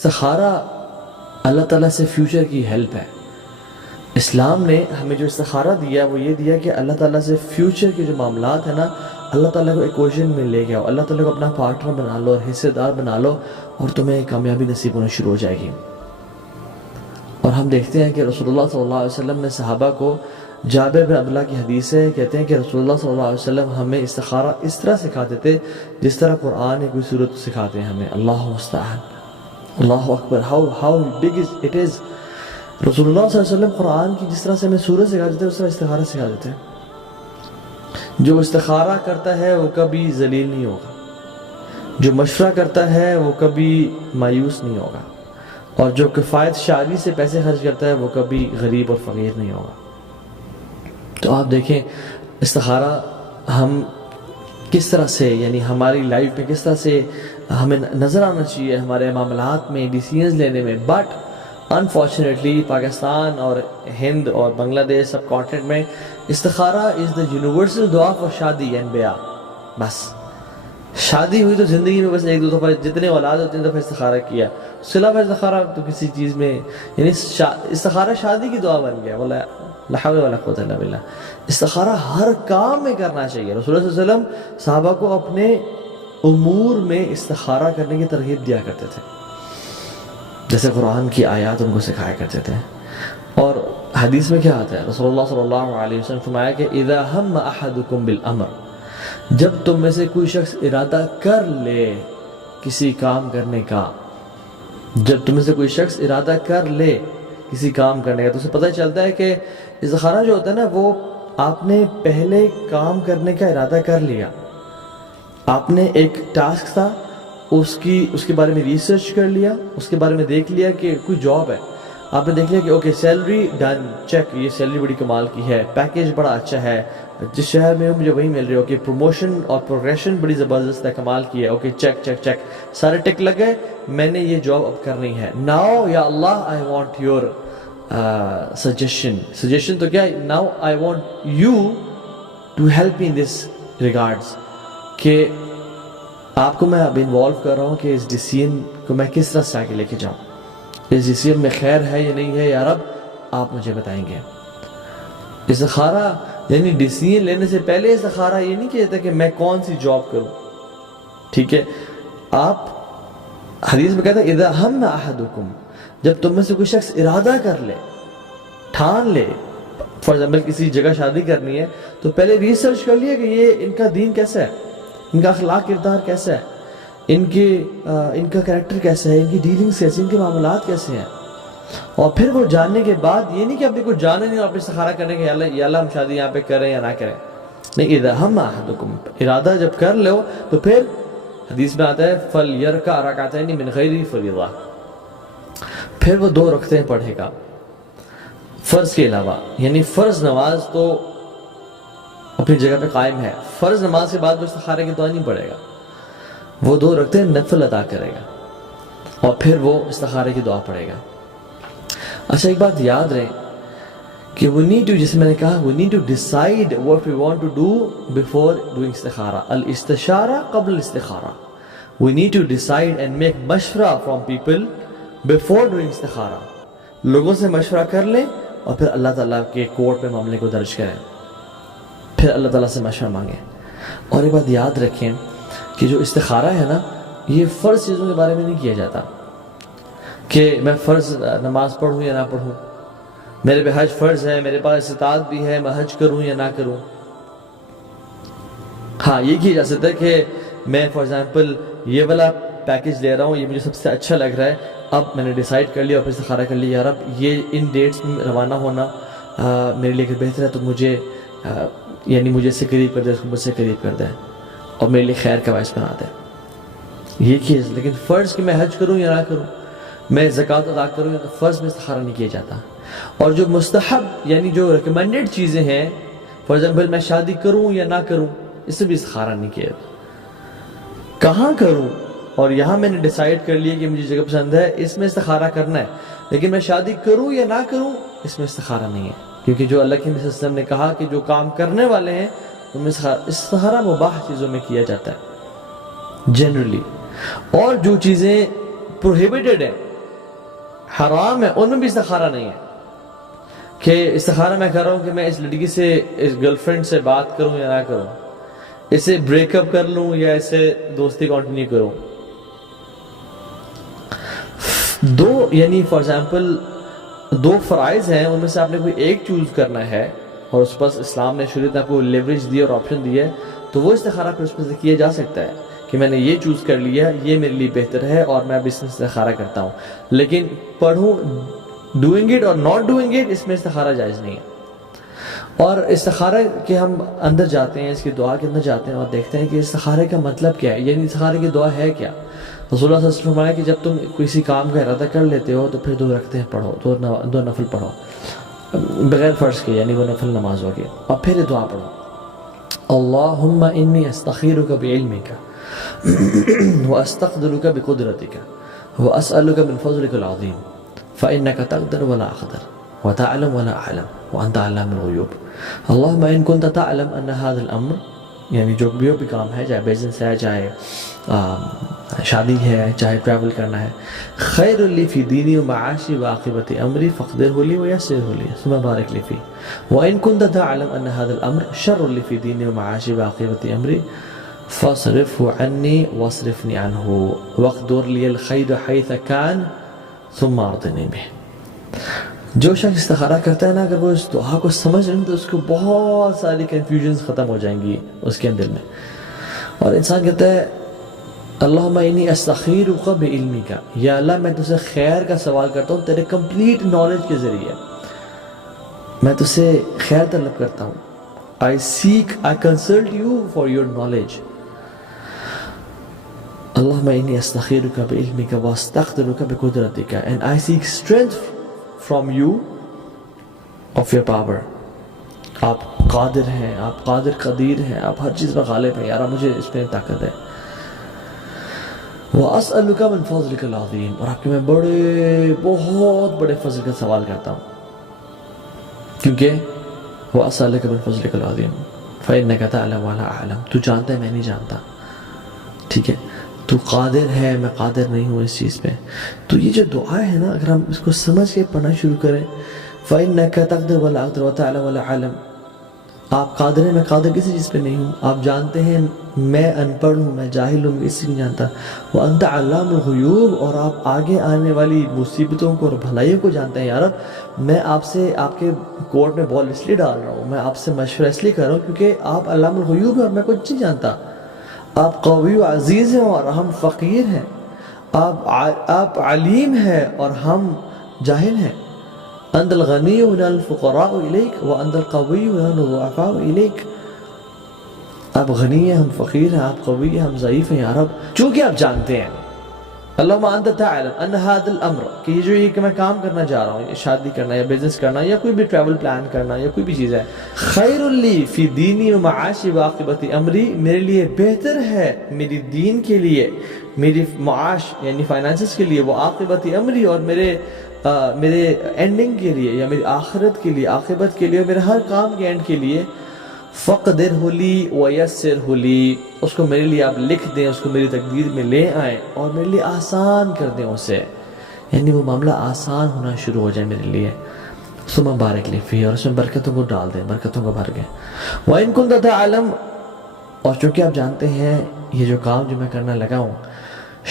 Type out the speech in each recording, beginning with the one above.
استخارہ اللہ تعالیٰ سے فیوچر کی ہیلپ ہے. اسلام نے ہمیں جو استخارہ دیا وہ یہ دیا کہ اللہ تعالیٰ سے فیوچر کے جو معاملات ہیں نا، اللہ تعالیٰ کو ایکویشن میں لے کے آؤ، اللہ تعالیٰ کو اپنا پارٹنر بنا لو اور حصے دار بنا لو، اور تمہیں کامیابی نصیب ہونا شروع ہو جائے گی. اور ہم دیکھتے ہیں کہ رسول اللہ صلی اللہ علیہ وسلم نے صحابہ کو، جابر بن عبداللہ کی حدیث ہے، کہتے ہیں کہ رسول اللہ صلی اللہ علیہ وسلم ہمیں استخارہ اس طرح سکھاتے تھے جس طرح قرآن کوئی صورت سکھاتے ہیں ہمیں. اللہ مستعان، اللہ اکبر، how big it is. رسول اللہ صلی اللہ علیہ وسلم قرآن کی جس طرح سے ہمیں سورت سکھا دیتے ہیں اس طرح استخارہ سکھا دیتے ہیں. جو استخارہ کرتا ہے وہ کبھی ذلیل نہیں ہوگا، جو مشورہ کرتا ہے وہ کبھی مایوس نہیں ہوگا، اور جو کفایت شعری سے پیسے خرچ کرتا ہے وہ کبھی غریب اور فقیر نہیں ہوگا. تو آپ دیکھیں استخارہ ہم کس طرح سے، یعنی ہماری لائف میں کس طرح سے ہمیں نظر آنا چاہیے ہمارے معاملات میں، ڈیسیژنز لینے میں. بٹ انفارچونیٹلی پاکستان اور ہند اور بنگلہ دیش سب کانٹیننٹ میں استخارہ از دا یونیورسل دعا فار شادی اینڈ بیاہ. بس شادی ہوئی تو زندگی میں بس ایک دو دفعہ، جتنے اولاد ہوتے ہیں دفعہ استخارہ کیا، اس کے علاوہ استخارہ تو کسی چیز میں، یعنی استخارہ شادی کی دعا بن گیا. واللہ لا حول ولا قوت الا باللہ. استخارہ ہر کام میں کرنا چاہیے. رسول اللہ صلی اللہ علیہ وسلم صحابہ کو اپنے امور میں استخارہ کرنے کی ترغیب دیا کرتے تھے، جیسے قرآن کی آیات ان کو سکھایا کرتے تھے. اور حدیث میں کیا آتا ہے، رسول اللہ صلی اللہ علیہ وسلم فرمایا کہ اذا ہم احدکم بالامر، جب تم میں سے کوئی شخص ارادہ کر لے کسی کام کرنے کا، جب تم میں سے کوئی شخص ارادہ کر لے کسی کام کرنے کا، تو اسے پتہ چلتا ہے کہ استخارہ جو ہوتا ہے نا، وہ آپ نے پہلے کام کرنے کا ارادہ کر لیا، آپ نے ایک ٹاسک تھا، اس کے بارے میں ریسرچ کر لیا، اس کے بارے میں دیکھ لیا کہ کوئی جاب ہے، آپ نے دیکھ لیا کہ اوکے سیلری ڈن، چیک، یہ سیلری بڑی کمال کی ہے، پیکیج بڑا اچھا ہے، جس شہر میں ہوں مجھے وہی مل رہی ہے، اوکے پروموشن اور پروگریشن بڑی زبردست ہے، کمال کی ہے، اوکے چیک چیک چیک، سارے ٹک لگ گئے، میں نے یہ جاب اب کرنی ہے. ناؤ یا Allah I want your suggestion تو کیا، now I want you to help me in this regards, کہ آپ کو میں اب انوالو کر رہا ہوں کہ اس ڈیسیژن کو میں کس طرح سے آگے لے کے جاؤں، اس ڈیسیژن میں خیر ہے یا نہیں ہے، یا رب آپ مجھے بتائیں گے. استخارہ یعنی ڈیسیژن لینے سے پہلے استخارہ یہ نہیں کہتا کہ میں کون سی جاب کروں، ٹھیک ہے. آپ حدیث میں کہتا ہے اذا ہم احدکم، جب تم میں سے کوئی شخص ارادہ کر لے، ٹھان لے، فار ایگزامپل کسی جگہ شادی کرنی ہے تو پہلے ریسرچ کر لیا کہ یہ ان کا دین کیسا ہے، ان کا اخلاق کردار کیسا ہے، ان کا کریکٹر کیسا ہے، ان کی ڈیلنگز کیسے، ان کے معاملات کیسے ہیں. اور پھر وہ جاننے کے بعد یہ نہیں کہ آپ نے کچھ جانے نہیں اور آپ استخارہ کرنے کہ یا اللہ ہم شادی یہاں پہ کریں یا نہ کریں. نہیں، اذا ہم احدکم، ارادہ جب کر لو تو پھر حدیث میں آتا ہے فَلْيَرْكَعْ رَكْعَتَيْنِ مِنْ غَيْرِ فَرِيضَةٍ، پھر وہ 2 رکعتیں پڑھے گا فرض کے علاوہ. یعنی فرض نماز تو اپنی جگہ پہ قائم ہے، فرض نماز کے بعد وہ استخارے کی دعا نہیں پڑھے گا، وہ 2 رکعتیں نفل ادا کرے گا اور پھر وہ استخارے کی دعا پڑھے گا. اچھا ایک بات یاد رہے کہ we need to، جیسے میں نے کہا، we need to decide what we want to do before doing استخارہ. الاستشارہ قبل الاستخارہ. We need to decide and make مشورہ from people before doing استخارہ. لوگوں سے مشورہ کر لیں اور پھر اللہ تعالیٰ کے کورٹ میں معاملے کو درج کریں، پھر اللہ تعالیٰ سے مشورہ مانگیں. اور ایک بات یاد رکھیں کہ جو استخارہ ہے نا، یہ فرض چیزوں کے بارے میں نہیں کیا جاتا کہ میں فرض نماز پڑھوں یا نہ پڑھوں، میرے پہ حج فرض ہے، میرے پاس استطاعت بھی ہے، میں حج کروں یا نہ کروں. ہاں یہ کیا جا سکتا ہے کہ میں فار ایگزامپل یہ والا پیکیج لے رہا ہوں، یہ مجھے سب سے اچھا لگ رہا ہے، اب میں نے ڈیسائیڈ کر لیا اور پھر استخارہ کر لیا، یار اب یہ ان ڈیٹس میں روانہ ہونا میرے لیے بہتر ہے، تو مجھے یعنی مجھے اس سے قریب کر دے، اس کو مجھ سے قریب کر دے اور میرے لیے خیر کا باعث بنا دے. یہ چیز. لیکن فرض کہ میں حج کروں یا نہ کروں، میں زکوٰۃ ادا کروں یا تو فرض میں استخارہ نہیں کیا جاتا. اور جو مستحب یعنی جو ریکمینڈڈ چیزیں ہیں، فار ایگزامپل میں شادی کروں یا نہ کروں، اس سے بھی استخارہ نہیں کیا. کہاں کروں، اور یہاں میں نے ڈیسائیڈ کر لیا کہ مجھے جگہ پسند ہے، اس میں استخارہ کرنا ہے. لیکن میں شادی کروں یا نہ کروں، اس میں استخارہ نہیں ہے، کیونکہ جو اللہ کے نبی صلی اللہ علیہ وسلم نے کہا کہ جو کام کرنے والے ہیں ان میں استخارہ مباح چیزوں میں کیا جاتا ہے جنرلی. اور جو چیزیں پروہیبٹڈ ہیں حرام ہے، ان میں بھی استخارہ نہیں ہے کہ استخارہ میں کر رہا ہوں کہ میں اس لڑکی سے، اس گرل فرینڈ سے بات کروں یا نہ کروں، اسے بریک اپ کر لوں یا اسے دوستی کنٹینیو کروں. دو یعنی فار ایگزامپل دو فرائض ہیں، ان میں سے آپ نے کوئی ایک چوز کرنا ہے اور اس پر اسلام نے شریعت نے آپ کو لیوریج دی اور آپشن دی ہے، تو وہ استخارہ پھر اس میں سے کیا جا سکتا ہے کہ میں نے یہ چوز کر لیا، یہ میرے لیے بہتر ہے اور میں اب اس میں استخارہ کرتا ہوں. لیکن پڑھوں ڈوئنگ اٹ اور ناٹ ڈوئنگ اٹ، اس میں استخارہ جائز نہیں ہے. اور استخارہ کے ہم اندر جاتے ہیں، اس کی دعا کے اندر جاتے ہیں اور دیکھتے ہیں کہ استخارے کا مطلب کیا ہے، یعنی استخارے کی دعا ہے کیا. رسول اللہ صلی اللہ علیہ وسلم فرمایا کہ جب تم کسی کام کا ارادہ کر لیتے ہو تو پھر 2 رکعتیں پڑھو، 2 نفل پڑھو بغیر فرض کے، یعنی وہ نفل نماز ہوگی، اور پھر یہ دعا پڑھو. اللہم انی استخیرک بعلمک واستقدرک بقدرتک واسألک من فضلک العظیم فإنک تقدر ولا اقدر وتعلم ولا اعلم وانت علام الغیوب. اللہم ان کنت تعلم ان هذا الامر، یعنی جو بھی کام ہے، چاہے بزنس ہے، چاہے شادی ہے، چاہے ٹریول کرنا ہے، خیر لی فی دینی و معاشی و عاقبت امری فقدرہ لی و یسرہ لی ثم بارک لی فی. وان کنت تعلم ان هذا الامر شر لی فی دینی و معاشی و عاقبت امری فاصرفه عنی واصرفنی عنہ واقدر لی الخیر حیث کان ثم ارضنی بہ. جو شخص استخارہ کرتا ہے نا، اگر وہ اس دعا کو سمجھ لیں تو اس کو بہت ساری کنفیوژنز ختم ہو جائیں گی اس کے دل میں. اور انسان کہتا ہے اللہم انی استخیرک بعلمک، یا اللہ میں تجھ سے خیر کا سوال کرتا ہوں تیرے کمپلیٹ نالج کے ذریعے، میں تجھ سے خیر طلب کرتا ہوں. I consult you for your knowledge. اللہم انی استخیرک بعلمک واستقدرک بقدرتک and I seek strength from you of your power. آپ قادر ہیں، آپ قادر قدیر ہیں، آپ ہر چیز میں غالب ہیں، یار مجھے اس میں طاقت ہے. وَأَسْأَلُكَ مِن فَضْلِكَ الْعَظِيمِ، اور آپ کے میں بہت بڑے فضل کا سوال کرتا ہوں، کیونکہ وَأَسْأَلُكَ مِن فَضْلِكَ الْعَظِيمِ فَإِنَّكَ تَعْلَمُ وَلَا أَعْلَمُ. تو جانتا ہے میں نہیں جانتا، ٹھیک ہے، تو قادر ہے میں قادر نہیں ہوں اس چیز پہ. تو یہ جو دعا ہے نا، اگر ہم اس کو سمجھ کے پڑھنا شروع کریں، فَإِنَّكَ تَقْدِرُ وَلَا أَقْدِرُ وَتَعْلَمُ وَلَا أَعْلَمُ، آپ قادر ہیں میں قادر کسی چیز پہ نہیں ہوں، آپ جانتے ہیں میں ان پڑھ ہوں، میں جاہل ہوں، میں اس نہیں جانتا. وَأَنْتَ عَلَّامُ الْغُیُوبِ، اور آپ آگے آنے والی مصیبتوں کو اور بھلائیوں کو جانتے ہیں. یا رب میں آپ سے، آپ کے کورٹ میں بال اس لیے ڈال رہا ہوں، میں آپ سے مشورہ اس لیے کر رہا ہوں کیونکہ آپ علام الغیوب ہیں اور میں کچھ نہیں جانتا. آپ قوی و عزیز ہیں اور ہم فقیر ہیں، آپ علیم ہیں اور ہم جاہل ہیں. انت الغنی ونحن الفقراء الیک وانت القوی ونحن الضعفاء الیک. آپ غنی ہیں، ہم فقیر ہیں، آپ قوی ہیں، ہم ضعیف ہیں. یا رب چونکہ آپ جانتے ہیں، اللہم انت تعلم ان هذا الامر، کہ یہ جو یہ کہ میں کام کرنا چاہ رہا ہوں، یہ شادی کرنا یا بزنس کرنا یا کوئی بھی ٹریول پلان کرنا یا کوئی بھی چیز ہے، خیر لی فی دینی و معاشی و عاقبت امری، میرے لیے بہتر ہے میری دین کے لیے، میری معاش یعنی فائنانسز کے لیے، وہ عاقبت امری اور میرے اینڈنگ کے لیے یا میری آخرت کے لیے، عاقبت کے لیے اور میرے ہر کام کے اینڈ کے لیے. فقدرہ لی ویسرہ لی، اس کو میرے لیے آپ لکھ دیں، اس کو میری تقدیر میں لے آئیں اور میرے لیے آسان کر دیں اسے، یعنی وہ معاملہ آسان ہونا شروع ہو جائے میرے لیے. ثم بارک لی فیہ، اور اس میں برکتوں کو ڈال دیں، برکتوں کو بھر گئے. وَإِن كُنْتَ تَعْلَمُ، اور چونکہ آپ جانتے ہیں یہ جو کام جو میں کرنا لگا ہوں،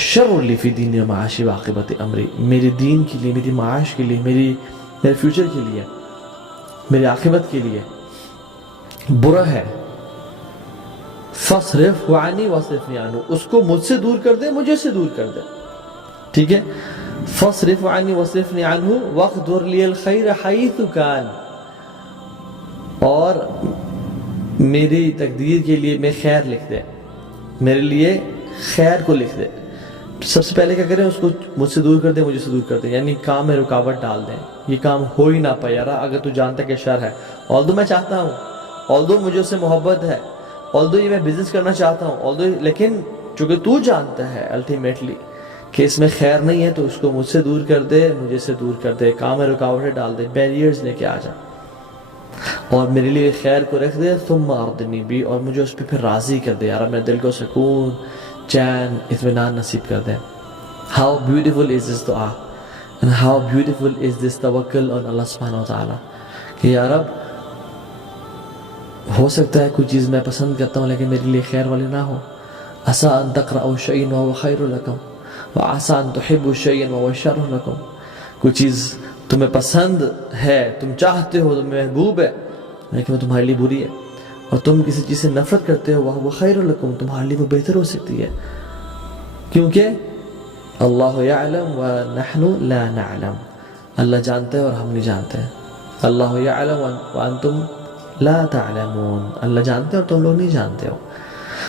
شر لی فی دینی و معاشی و عاقبت امری، میرے دین کے لیے، میری معاش کے لیے، میرے فیوچر کے لیے، میری عاقبت کے لیے برا ہے. فَاصْرِفْهُ عَنِّي وَاصْرِفْنِي عَنْهُ، اس کو مجھ سے دور کر دے، مجھے سے دور کر دے، ٹھیک ہے. فَاصْرِفْهُ عَنِّي وَاصْرِفْنِي عَنْهُ وَاقْدُرْ لِي الْخَيْرَ حَيْثُ كَانَ، اور میری تقدیر کے لیے میں خیر لکھ دے، میرے لیے خیر کو لکھ دے. سب سے پہلے کیا کریں، اس کو مجھ سے دور کر دیں، مجھے سے دور کر دیں، یعنی کام میں رکاوٹ ڈال دیں، یہ کام ہو ہی نہ پائے. یار اگر تو جانتا کہ شر ہے، although میں چاہتا ہوں، although مجھے اس سے محبت ہے، although یہ میں بزنس کرنا چاہتا ہوں، although، لیکن چونکہ تو جانتا ہے الٹیمیٹلی کہ اس میں خیر نہیں ہے، تو اس کو مجھ سے دور کر دے، مجھے سے دور کر دے، کام میں رکاوٹیں ڈال دے، بیریئرز لے کے آ جا اور میرے لیے خیر کو رکھ دے. ثم ارضنی بی، اور مجھے اس پہ پھر راضی کر دے. یار میرے دل کو سکون، چین، اطمینان نصیب کر دے. How beautiful is this دعا. And how beautiful is this tawakkul on Allah subhanahu wa ta'ala کہ یا رب ہو سکتا ہے کوئی چیز میں پسند کرتا ہوں لیکن میرے لیے خیر والی نہ ہو. عسیٰ ان تکرہوا شیئا وہو خیر لکم وعسیٰ ان تحبوا شیئا وہو شر لکم. کوئی چیز تمہیں پسند ہے، تم چاہتے ہو، تمہیں محبوب ہے، لیکن وہ تمہارے لیے بری ہے. اور تم کسی چیز سے نفرت کرتے ہو وہو خیر لکم، تمہارے لیے وہ بہتر ہو سکتی ہے. کیونکہ اللہ یعلم ونحن لا نعلم، اللہ جانتا ہے اور ہم نہیں جانتے. اللہ یعلم وانتم لا تعلمون، اللہ جانتے اور تم لوگ نہیں جانتے ہو.